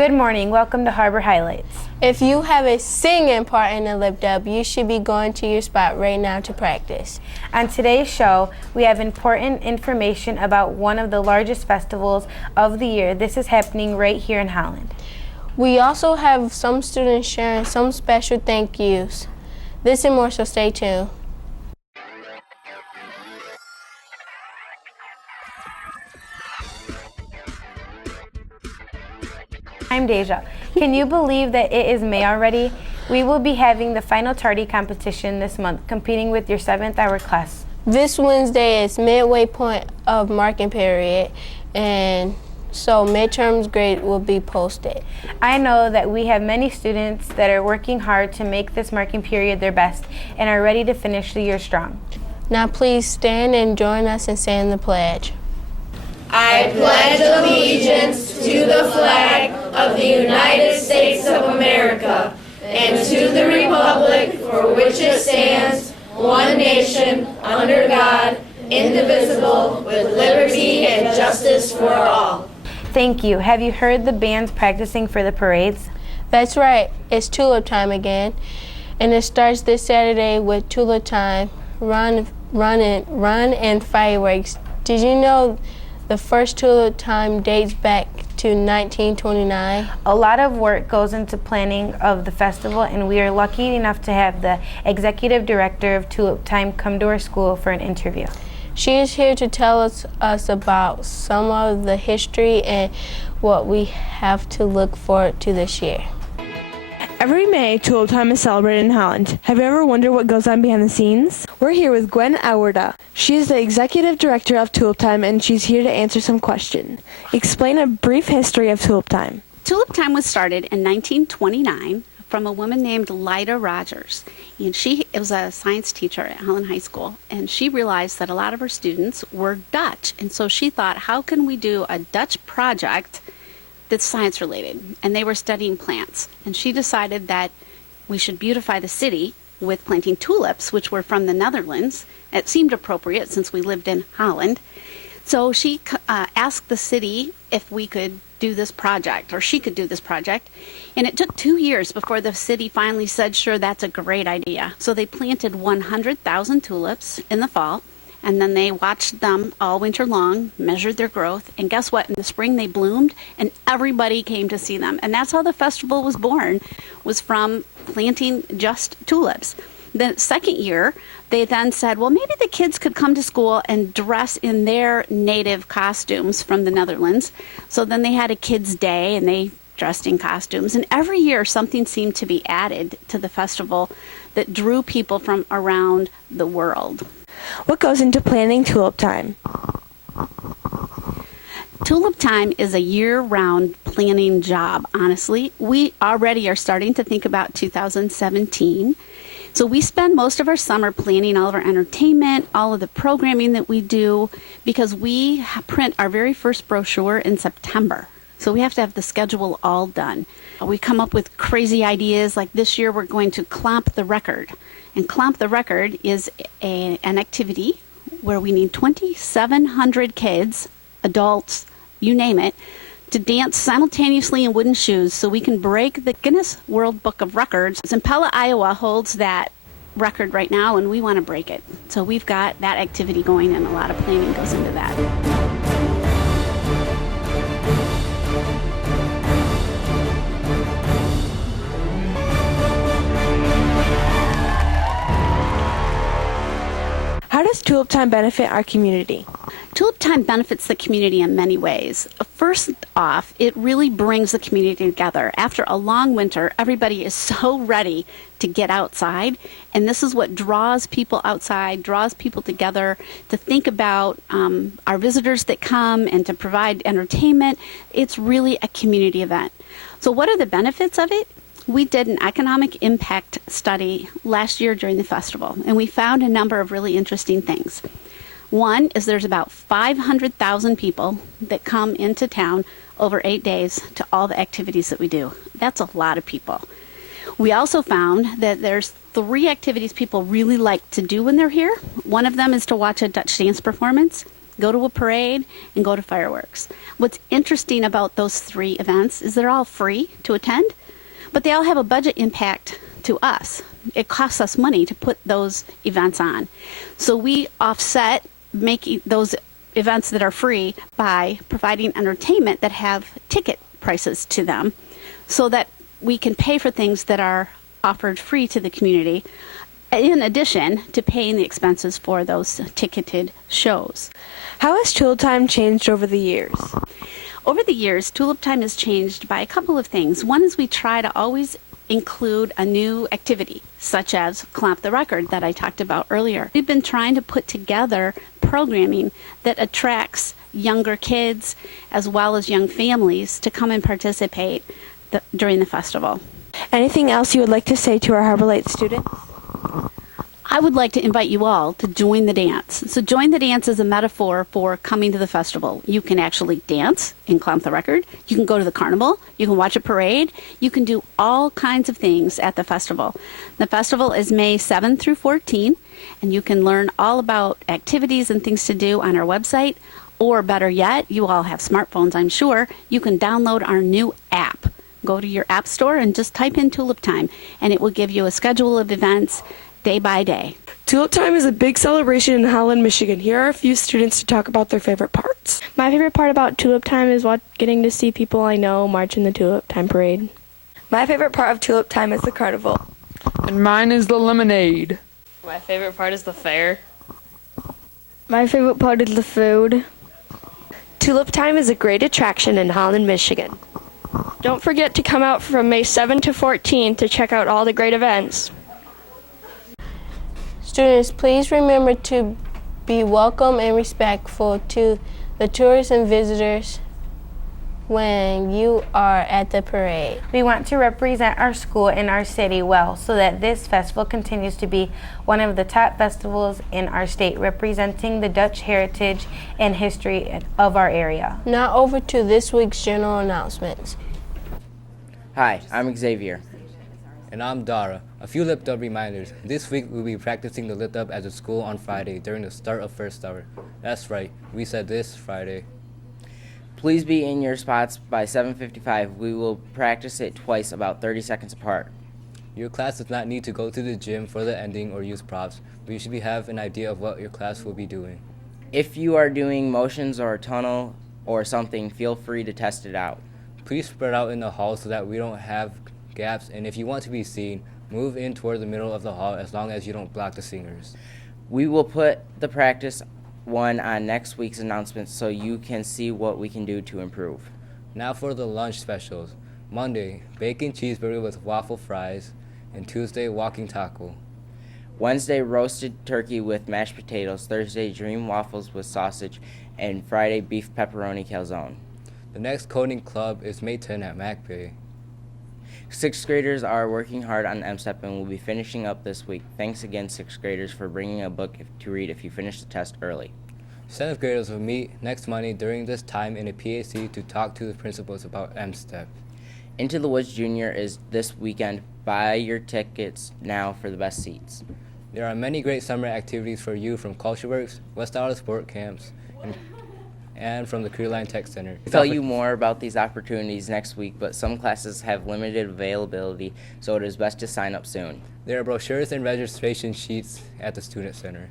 Good morning. Welcome to Harbor Highlights. If you have a singing part in the lip dub, you should be going to your spot right now to practice. On today's show, we have important information about one of the largest festivals of the year. This is happening right here in Holland. We also have some students sharing some special thank yous. This and more, so stay tuned. I'm Deja. Can you believe that it is May already? We will be having the final tardy competition this month, competing with your 7th hour class. This Wednesday is midway point of marking period, and so midterms grade will be posted. I know that we have many students that are working hard to make this marking period their best and are ready to finish the year strong. Now please stand and join us in saying the pledge. I pledge allegiance to the flag of the United States of America and to the republic for which it stands, one nation, under God, indivisible, with liberty and justice for all. Thank you. Have you heard the bands practicing for the parades? That's right. It's tulip time again, and it starts this Saturday with tulip time, run and fireworks. Did you know the first tulip time dates back to 1929? A lot of work goes into planning of the festival, and we are lucky enough to have the executive director of Tulip Time come to our school for an interview. She is here to tell us about some of the history and what we have to look forward to this year. Every May, Tulip Time is celebrated in Holland. Have you ever wondered what goes on behind the scenes? We're here with Gwen Auwerda. She is the executive director of Tulip Time, and she's here to answer some questions. Explain a brief history of Tulip Time. Tulip Time was started in 1929 from a woman named Lida Rogers. And she was a science teacher at Holland High School, and she realized that a lot of her students were Dutch. And so she thought, how can we do a Dutch project that's science related? And they were studying plants. And she decided that we should beautify the city with planting tulips, which were from the Netherlands. It seemed appropriate since we lived in Holland. So she asked the city if we could do this project, or she could do this project. And it took 2 years before the city finally said, sure, that's a great idea. So they planted 100,000 tulips in the fall, and then they watched them all winter long, measured their growth, and guess what? In the spring they bloomed, and everybody came to see them. And that's how the festival was born, was from planting just tulips. The second year, they then said, well, maybe the kids could come to school and dress in their native costumes from the Netherlands. So then they had a kids' day, and they dressed in costumes. And every year, something seemed to be added to the festival that drew people from around the world. What goes into planning Tulip Time? Tulip Time is a year-round planning job, honestly. We already are starting to think about 2017. So we spend most of our summer planning all of our entertainment, all of the programming that we do, because we print our very first brochure in September. So we have to have the schedule all done. We come up with crazy ideas, like this year we're going to Clomp the Record. And Clomp the Record is an activity where we need 2,700 kids, adults, you name it, to dance simultaneously in wooden shoes so we can break the Guinness World Book of Records. Pella, Iowa holds that record right now, and we want to break it. So we've got that activity going, and a lot of planning goes into that. How does Tulip Time benefit our community? Tulip Time benefits the community in many ways. First off, it really brings the community together. After a long winter, everybody is so ready to get outside, and this is what draws people outside, draws people together to think about our visitors that come and to provide entertainment. It's really a community event. So what are the benefits of it? We did an economic impact study last year during the festival, and we found a number of really interesting things. One is there's about 500,000 people that come into town over 8 days to all the activities that we do. That's a lot of people. We also found that there's 3 activities people really like to do when they're here. One of them is to watch a Dutch dance performance. go to a parade, and go to fireworks. What's interesting about those 3 events is they're all free to attend, but they all have a budget impact to us. It costs us money to put those events on. So we offset making those events that are free by providing entertainment that have ticket prices to them so that we can pay for things that are offered free to the community, in addition to paying the expenses for those ticketed shows. How has Tulip Time changed over the years? Over the years, Tulip Time has changed by a couple of things. One is we try to always include a new activity, such as Clamp the Record that I talked about earlier. We've been trying to put together programming that attracts younger kids as well as young families to come and participate during the festival. Anything else you would like to say to our Harbor Light students? I would like to invite you all to join the dance. So join the dance is a metaphor for coming to the festival. You can actually dance and Clamp the Record. You can go to the carnival. You can watch a parade. You can do all kinds of things at the festival. The festival is May 7 through 14, and you can learn all about activities and things to do on our website. Or better yet, you all have smartphones, I'm sure. You can download our new app. Go to your app store and just type in Tulip Time, and it will give you a schedule of events day by day. Tulip Time is a big celebration in Holland, Michigan. Here are a few students to talk about their favorite parts. My favorite part about Tulip Time is getting to see people I know march in the Tulip Time parade. My favorite part of Tulip Time is the carnival. And mine is the lemonade. My favorite part is the fair. My favorite part is the food. Tulip Time is a great attraction in Holland, Michigan. Don't forget to come out from May 7 to 14 to check out all the great events. Students, please remember to be welcome and respectful to the tourists and visitors when you are at the parade. We want to represent our school and our city well so that this festival continues to be one of the top festivals in our state, representing the Dutch heritage and history of our area. Now over to this week's general announcements. Hi, I'm Xavier. And I'm Dara. A few lip dub reminders. This week we'll be practicing the lip dub at the school on Friday during the start of first hour. That's right, we said this Friday. Please be in your spots by 7:55. We will practice it twice, about 30 seconds apart. Your class does not need to go to the gym for the ending or use props, but you should have an idea of what your class will be doing. If you are doing motions or a tunnel or something, feel free to test it out. Please spread out in the hall so that we don't have gaps, and if you want to be seen, move in toward the middle of the hall as long as you don't block the singers. We will put the practice one on next week's announcements so you can see what we can do to improve. Now for the lunch specials. Monday, bacon cheeseburger with waffle fries, and Tuesday, walking taco. Wednesday, roasted turkey with mashed potatoes. Thursday, dream waffles with sausage, and Friday, beef pepperoni calzone. The next coding club is May 10 at Mac Bay. 6th graders are working hard on MSTEP and will be finishing up this week. Thanks again, 6th graders, for bringing a book to read if you finish the test early. 7th graders will meet next Monday during this time in a PAC to talk to the principals about MSTEP. Into the Woods Junior is this weekend. Buy your tickets now for the best seats. There are many great summer activities for you from CultureWorks, West Allis Sport Camps, and from the Career Line Tech Center. We'll tell you more about these opportunities next week, but some classes have limited availability, so it is best to sign up soon. There are brochures and registration sheets at the Student Center.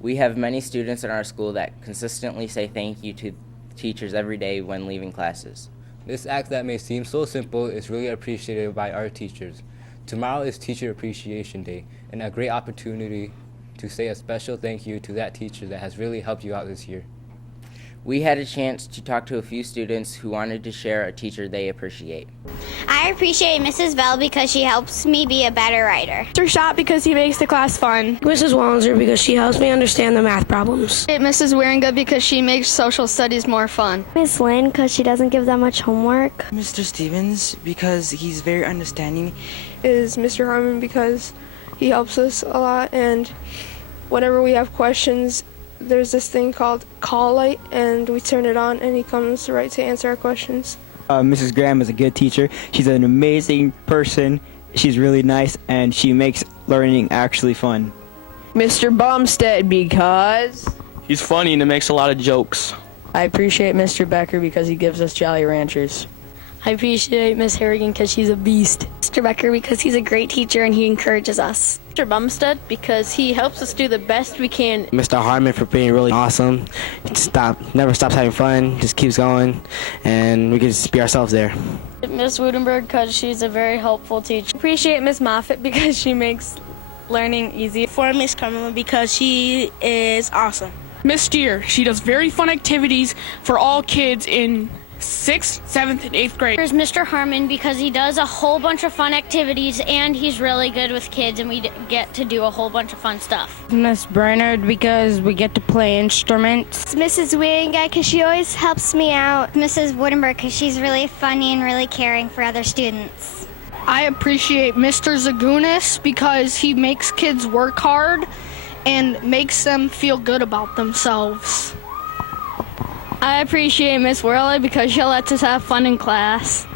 We have many students in our school that consistently say thank you to teachers every day when leaving classes. This act that may seem so simple is really appreciated by our teachers. Tomorrow is Teacher Appreciation Day, and a great opportunity to say a special thank you to that teacher that has really helped you out this year. We had a chance to talk to a few students who wanted to share a teacher they appreciate. I appreciate Mrs. Bell because she helps me be a better writer. Mr. Schott because he makes the class fun. Mrs. Wallinger because she helps me understand the math problems. Mrs. Wieringa because she makes social studies more fun. Miss Lynn because she doesn't give that much homework. Mr. Stevens because he's very understanding. Is Mr. Harmon because he helps us a lot, and whenever we have questions, there's this thing called Call Light, and we turn it on, and he comes right to answer our questions. Mrs. Graham is a good teacher. She's an amazing person. She's really nice, and she makes learning actually fun. Mr. Bumstead because He's funny and makes a lot of jokes. I appreciate Mr. Becker because he gives us Jolly Ranchers. I appreciate Miss Harrigan because she's a beast. Mr. Becker because he's a great teacher and he encourages us. Mr. Bumstead because he helps us do the best we can. Mr. Harmon for being really awesome. Never stops having fun, just keeps going, and we can just be ourselves there. Miss Woodenberg because she's a very helpful teacher. Appreciate Miss Moffat because she makes learning easy. For Miss Cumberland because she is awesome. Miss Steer, she does very fun activities for all kids in 6th, 7th, and 8th grade. There's Mr. Harmon because he does a whole bunch of fun activities and he's really good with kids and we get to do a whole bunch of fun stuff. Miss Bernard because we get to play instruments. Mrs. Wierenga because she always helps me out. Mrs. Woodenberg because she's really funny and really caring for other students. I appreciate Mr. Zagunis because he makes kids work hard and makes them feel good about themselves. I appreciate Miss Worley because she lets us have fun in class.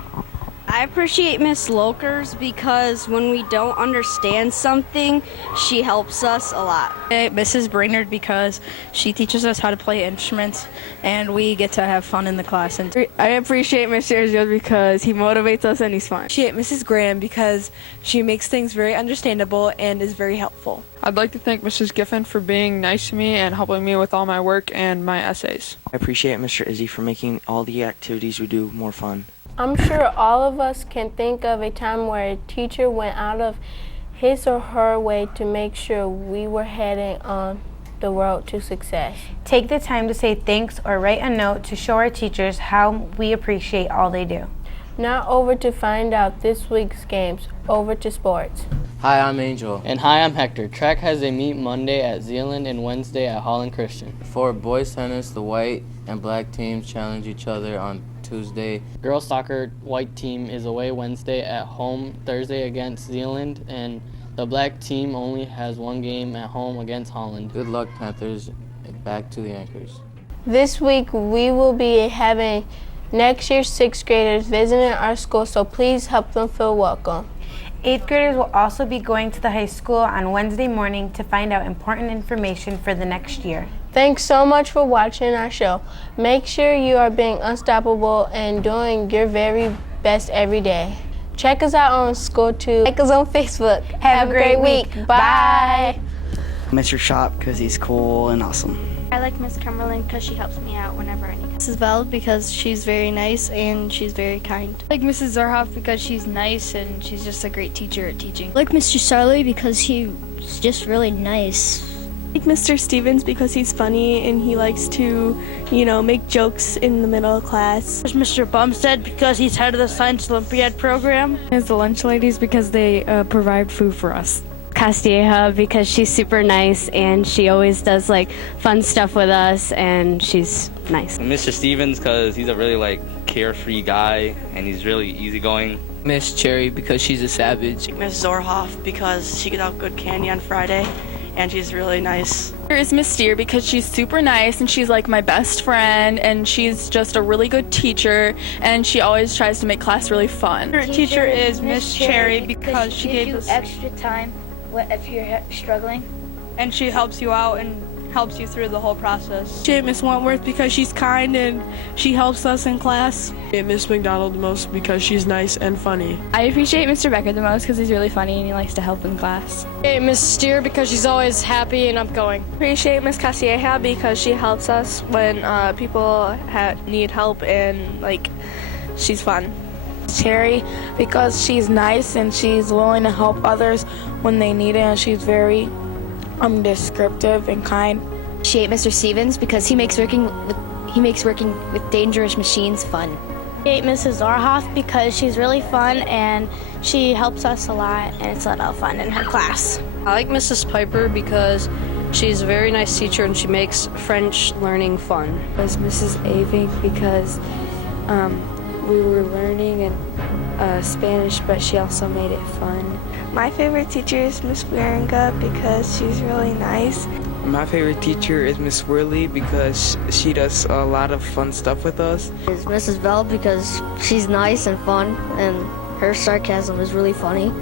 I appreciate Miss Lokers because when we don't understand something, she helps us a lot. Mrs. Brainerd because she teaches us how to play instruments and we get to have fun in the class. And I appreciate Mr. Israel because he motivates us and he's fun. I appreciate Mrs. Graham because she makes things very understandable and is very helpful. I'd like to thank Mrs. Giffen for being nice to me and helping me with all my work and my essays. I appreciate Mr. Izzy for making all the activities we do more fun. I'm sure all of us can think of a time where a teacher went out of his or her way to make sure we were heading on the road to success. Take the time to say thanks or write a note to show our teachers how we appreciate all they do. Now over to find out this week's games. Over to sports. Hi, I'm Angel. And hi, I'm Hector. Track has a meet Monday at Zeeland and Wednesday at Holland Christian. For boys tennis, the white and black teams challenge each other on Tuesday. Girls soccer white team is away Wednesday, at home Thursday against Zeeland, and the black team only has one game at home against Holland. Good luck, Panthers. Back to the anchors. This week we will be having next year's 6th graders visiting our school, so please help them feel welcome. 8th graders will also be going to the high school on Wednesday morning to find out important information for the next year. Thanks so much for watching our show. Make sure you are being unstoppable and doing your very best every day. Check us out on SchoolTube. Like us on Facebook. Have a great week. Bye. Mr. Shop because he's cool and awesome. I like Miss Cumberland because she helps me out whenever I need help. Mrs. Val because she's very nice and she's very kind. I like Mrs. Zarhoff because she's nice and she's just a great teacher at teaching. I like Mr. Sarley because he's just really nice. I like Mr. Stevens because he's funny and he likes to, make jokes in the middle of class. There's Mr. Bumstead because he's head of the Science Olympiad program. There's the lunch ladies because they provide food for us. Castilleja because she's super nice and she always does fun stuff with us and she's nice. Mr. Stevens because he's a really carefree guy and he's really easygoing. Miss Cherry because she's a savage. Miss Zorhoff because she gets out good candy on Friday and she's really nice. Here is Miss Steer because she's super nice and she's my best friend and she's just a really good teacher and she always tries to make class really fun. Her teacher is Miss Cherry because she gave us extra time if you're struggling. and she helps you out and helps you through the whole process. Miss Wentworth because she's kind and she helps us in class. Miss McDonald the most because she's nice and funny. I appreciate Mr. Becker the most because he's really funny and he likes to help in class. Miss Steer because she's always happy and outgoing. Appreciate Miss Castilleja because she helps us when people need help and she's fun. Cherry because she's nice and she's willing to help others when they need it and she's very descriptive and kind. Appreciate Mr. Stevens because he makes working with dangerous machines fun. I hate Mrs. Zarhoff because she's really fun and she helps us a lot and it's a lot of fun in her class. I like Mrs. Piper because she's a very nice teacher and she makes French learning fun. Was Mrs. Aving because we were learning Spanish, but she also made it fun. My favorite teacher is Miss Wierenga because she's really nice. My favorite teacher is Miss Worley because she does a lot of fun stuff with us. Is Mrs. Bell because she's nice and fun and her sarcasm is really funny.